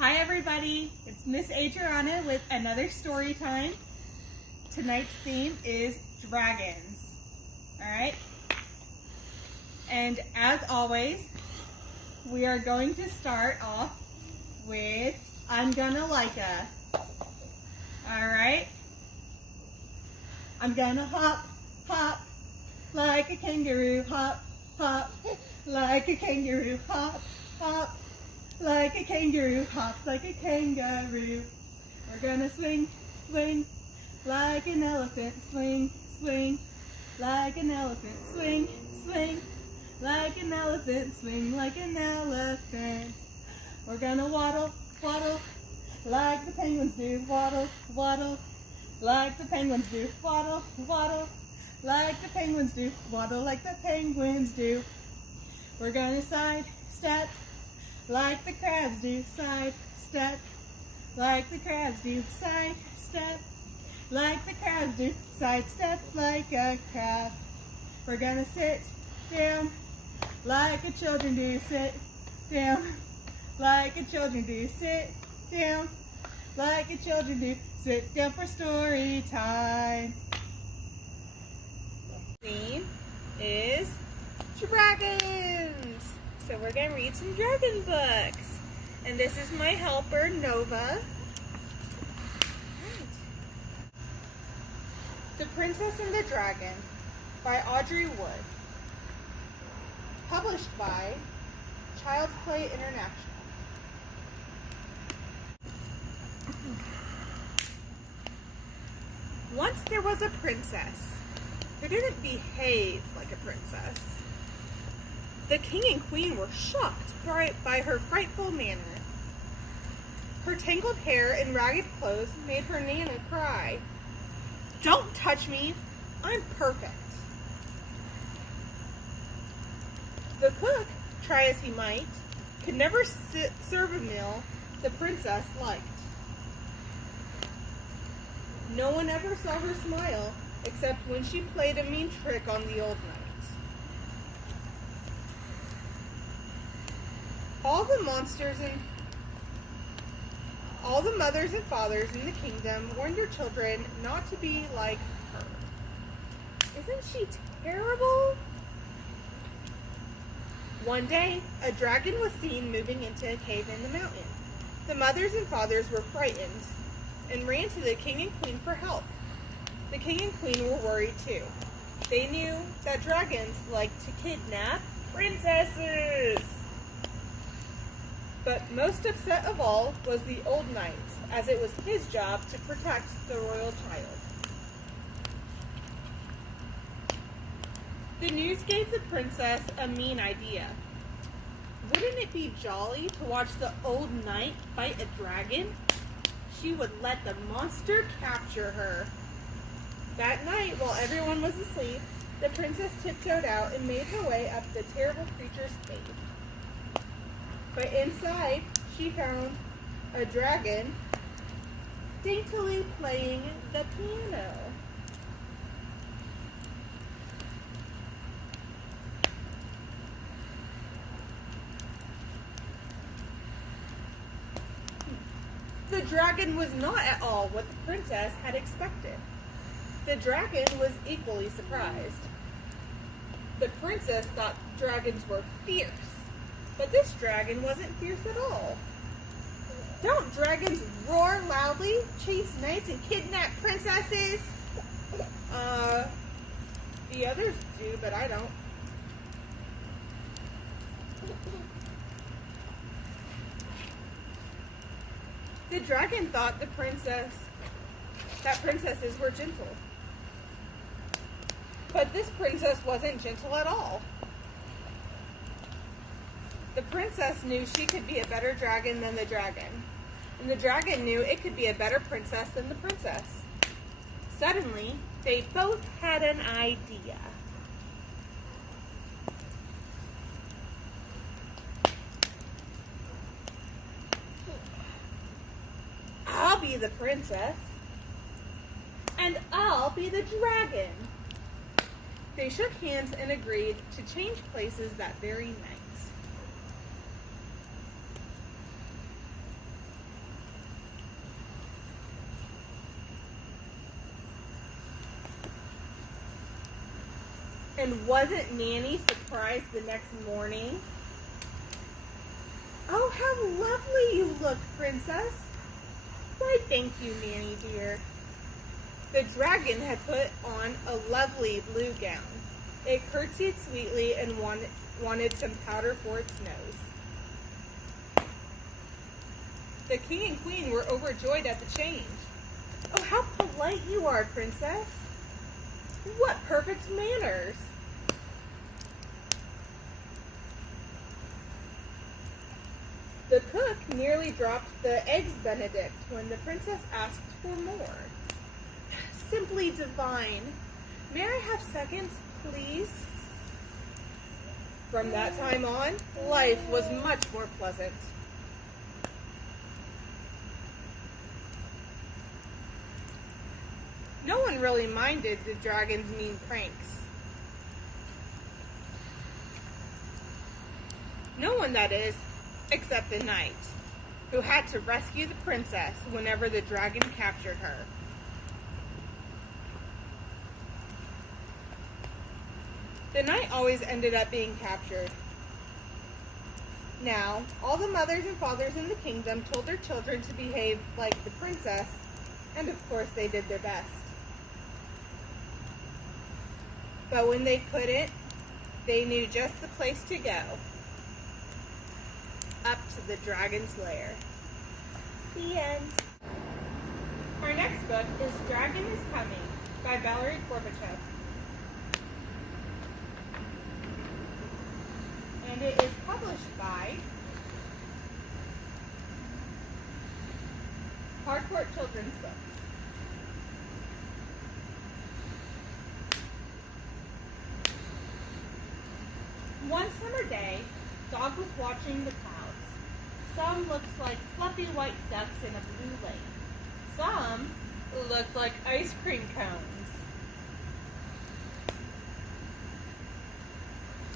Hi everybody, it's Ms Adrianna with another story time. Tonight's theme is dragons. Alright? And as always, we are going to start off with I'm gonna like a. Alright? I'm gonna hop, hop, like a kangaroo, hop, hop, like a kangaroo, hop, hop, like a kangaroo, hop like a kangaroo. We're gonna swing, swing, like an elephant, swing, swing, like an elephant, swing, swing, like an elephant, swing like an elephant. We're gonna waddle, waddle, like the penguins do, waddle, waddle, like the penguins do, waddle, waddle, like the penguins do, waddle like the penguins do. We're gonna side step, like the crabs do, side step, like the crabs do, side step, like the crabs do, side step like a crab. We're gonna sit down, like the children do, sit down, like the children do, sit down, like the children do, sit down for story time. Theme is dragons. So we're going to read some dragon books. And this is my helper, Nova. The Princess and the Dragon by Audrey Wood. Published by Child's Play International. Once there was a princess who didn't behave like a princess. The king and queen were shocked by her frightful manner. Her tangled hair and ragged clothes made her Nana cry. "Don't touch me, I'm perfect." The cook, try as he might, could never serve a meal the princess liked. No one ever saw her smile except when she played a mean trick on the old knight. All the mothers and fathers in the kingdom warned their children not to be like her. Isn't she terrible? One day, a dragon was seen moving into a cave in the mountain. The mothers and fathers were frightened and ran to the king and queen for help. The king and queen were worried too. They knew that dragons like to kidnap princesses. But most upset of all was the old knight, as it was his job to protect the royal child. The news gave the princess a mean idea. Wouldn't it be jolly to watch the old knight fight a dragon? She would let the monster capture her. That night, while everyone was asleep, the princess tiptoed out and made her way up the terrible creature's cave. But inside, she found a dragon daintily playing the piano. The dragon was not at all what the princess had expected. The dragon was equally surprised. The princess thought dragons were fierce, but this dragon wasn't fierce at all. Don't dragons roar loudly, chase knights, and kidnap princesses? The others do, but I don't. The dragon thought that princesses were gentle. But this princess wasn't gentle at all. The princess knew she could be a better dragon than the dragon. And the dragon knew it could be a better princess than the princess. Suddenly, they both had an idea. I'll be the princess, and I'll be the dragon. They shook hands and agreed to change places that very night. And wasn't Nanny surprised the next morning? Oh, how lovely you look, Princess. Why, thank you, Nanny dear. The dragon had put on a lovely blue gown. It curtsied sweetly and wanted some powder for its nose. The king and queen were overjoyed at the change. Oh, how polite you are, Princess. What perfect manners. The cook nearly dropped the eggs Benedict when the princess asked for more. Simply divine. May I have seconds, please? From that time on, life was much more pleasant. No one really minded the dragon's mean pranks. No one, that is, except the knight, who had to rescue the princess whenever the dragon captured her. The knight always ended up being captured. Now, all the mothers and fathers in the kingdom told their children to behave like the princess, and of course they did their best. But when they couldn't, they knew just the place to go. Up to the dragon's lair. The end. Our next book is Dragon is Coming by Valerie Gorbachev. And it is published by Harcourt Children's Books. One summer day, Dog was watching the clouds. Some looked like fluffy white ducks in a blue lake. Some looked like ice cream cones.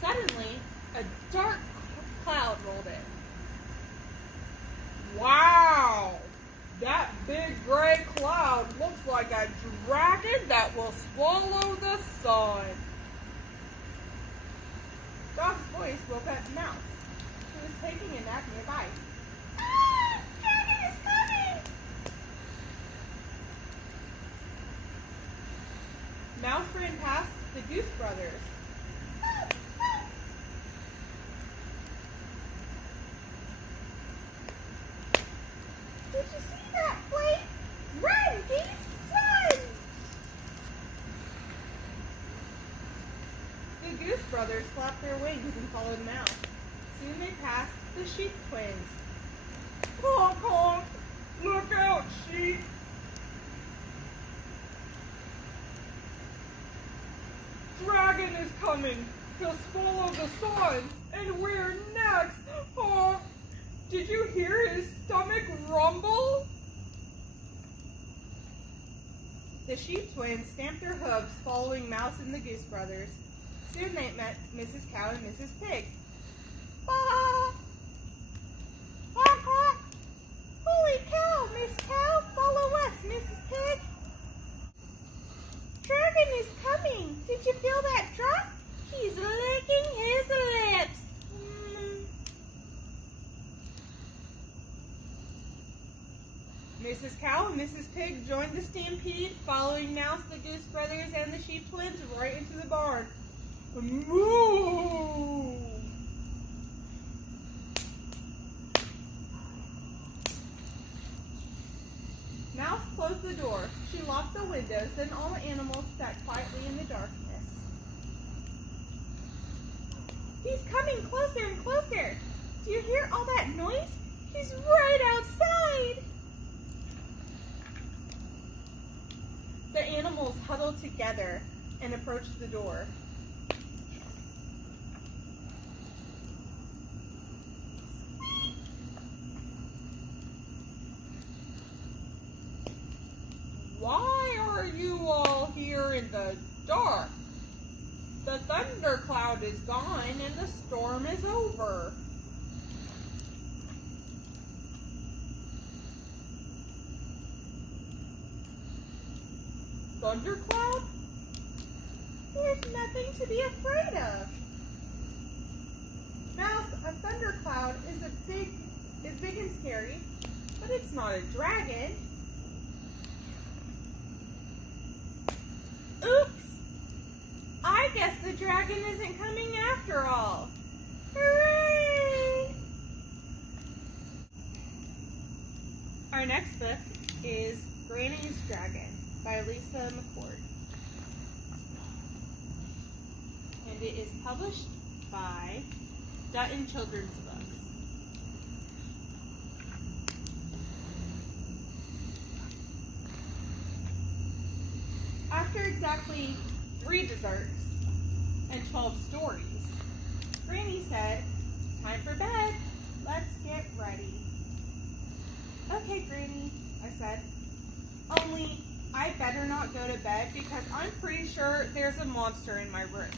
Suddenly, a dark cloud rolled in. Wow! That big gray cloud looks like a dragon that will swallow the sun. Dog's voice woke up Mouse, who was taking a nap nearby. Ah! Dragon is coming! Mouse ran past the Goose Brothers. Did you see that, Flake? Run, geese, run! The Goose Brothers flapped their wings and followed Mouse. Soon they passed the Sheep Twins. Honk, honk! Look out, sheep! Dragon is coming to swallow the sun, and we're next! Honk! Did you hear his stomach rumble? The Sheep Twins stamped their hooves, following Mouse and the Goose Brothers. Soon they met Mrs. Cow and Mrs. Pig. Ah! Honk, honk! Holy cow, Miss Cow! Follow us, Mrs. Pig! Dragon is coming! Did you feel that drop? He's licking his lips! Mrs. Cow and Mrs. Pig joined the stampede, following Mouse, the Goose Brothers, and the Sheep Twins right into the barn. Moo! Mouse closed the door. She locked the windows, then all the animals sat quietly in the darkness. He's coming closer and closer. Do you hear all that noise? He's right outside. The animals huddled together and approached the door. Why are you all here in the dark? The thundercloud is gone and the storm is over. Thundercloud? We're There's nothing to be afraid of. Mouse, a thundercloud is big and scary, but it's not a dragon. Oops! I guess the dragon isn't coming after all. Hooray! Our next book is Granny's Dragon by Lisa McCord. And it is published by Dutton Children's Books. After exactly 3 desserts and 12 stories, Granny said, "Time for bed. Let's get ready." "Okay, Granny," I said. "Only I better not go to bed because I'm pretty sure there's a monster in my room."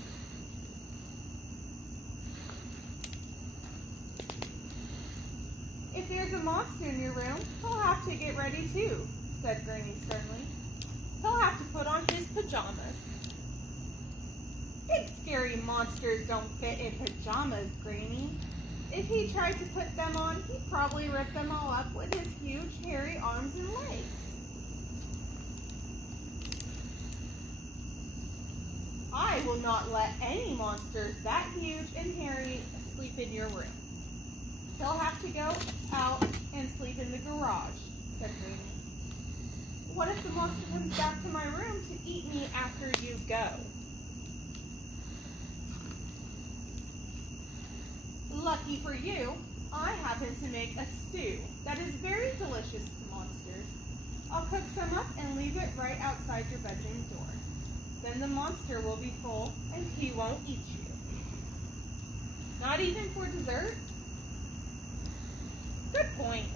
"If there's a monster in your room, he'll have to get ready too," said Granny sternly. "He'll have to put on his pajamas." "Big scary monsters don't fit in pajamas, Granny. If he tried to put them on, he'd probably rip them all up with his huge hairy arms and legs." "I will not let any monsters that huge and hairy sleep in your room. He'll have to go out and sleep in the garage," said Granny. "What if the monster comes back to my room to eat me after you go?" "Lucky for you, I happen to make a stew that is very delicious to monsters. I'll cook some up and leave it right outside your bedroom door. Then the monster will be full and he won't eat you." "Not even for dessert?" "Good point,"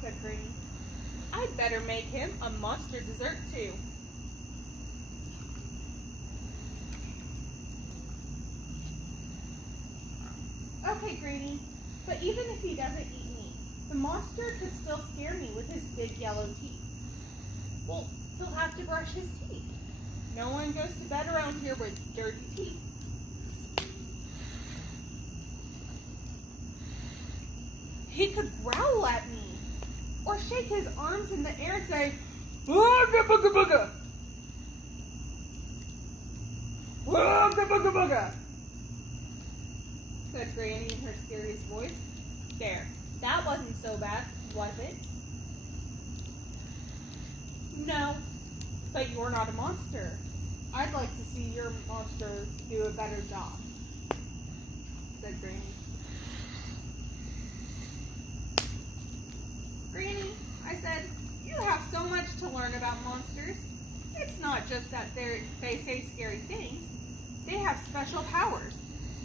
said Granny. "I'd better make him a monster dessert too." "Okay, Granny, but even if he doesn't eat me, the monster could still scare me with his big yellow teeth." "Well, he'll have to brush his teeth. No one goes to bed around here with dirty teeth." "He could growl at me, or shake his arms in the air and say, 'Booga booga booga! Booga booga booga!'" said Granny in her scariest voice. "There, that wasn't so bad, was it?" "No, but you're not a monster. I'd like to see your monster do a better job," said Granny. "Granny," I said, "you have so much to learn about monsters. It's not just that they say scary things. They have special powers.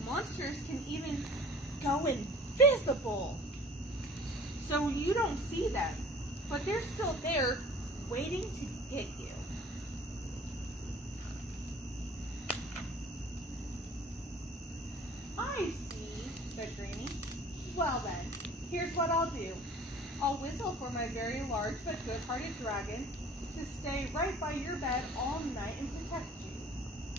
Monsters can even go invisible. So you don't see them, but they're still there waiting to get you." "I see," said Granny. "Well then, here's what I'll do. I'll whistle for my very large but good-hearted dragon to stay right by your bed all night and protect you.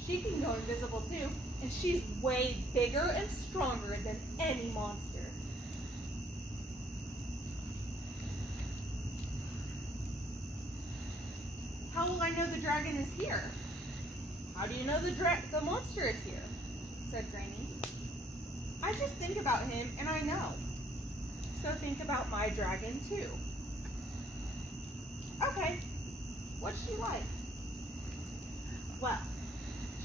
She can go invisible too, and she's way bigger and stronger than any monster." "How will I know the dragon is here?" "How do you know the monster is here?" said Granny. "I just think about him and I know. So think about my dragon too." "Okay, what's she like?" "Well,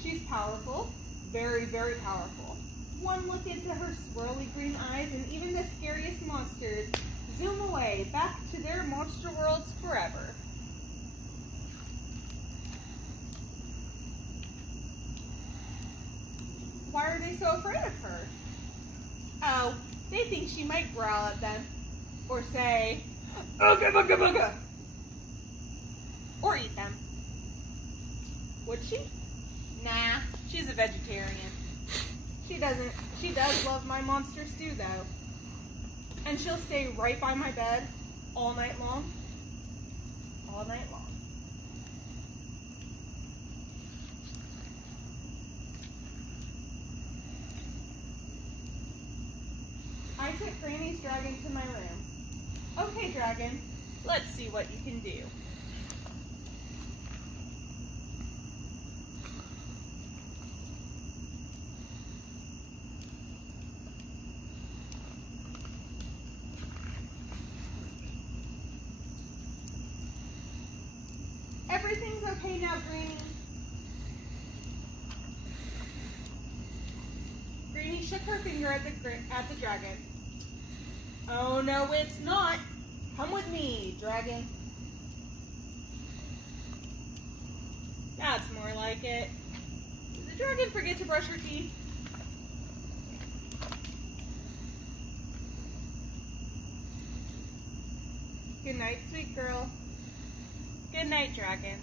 she's powerful, very, very powerful. One look into her swirly green eyes and even the scariest monsters zoom away back to their monster worlds forever." "Why are they so afraid of her?" "Oh, they think she might growl at them, or say, 'Ooga booga booga,' or eat them." "Would she?" "Nah, she's a vegetarian. She does love my monster stew though. And she'll stay right by my bed all night long. All night long." I took Granny's dragon to my room. Okay, dragon, let's see what you can do. Everything's okay now, Granny. Granny shook her finger at the dragon. Oh no, it's not. Come with me, dragon. That's more like it. Did the dragon forget to brush her teeth? Good night, sweet girl. Good night, dragon.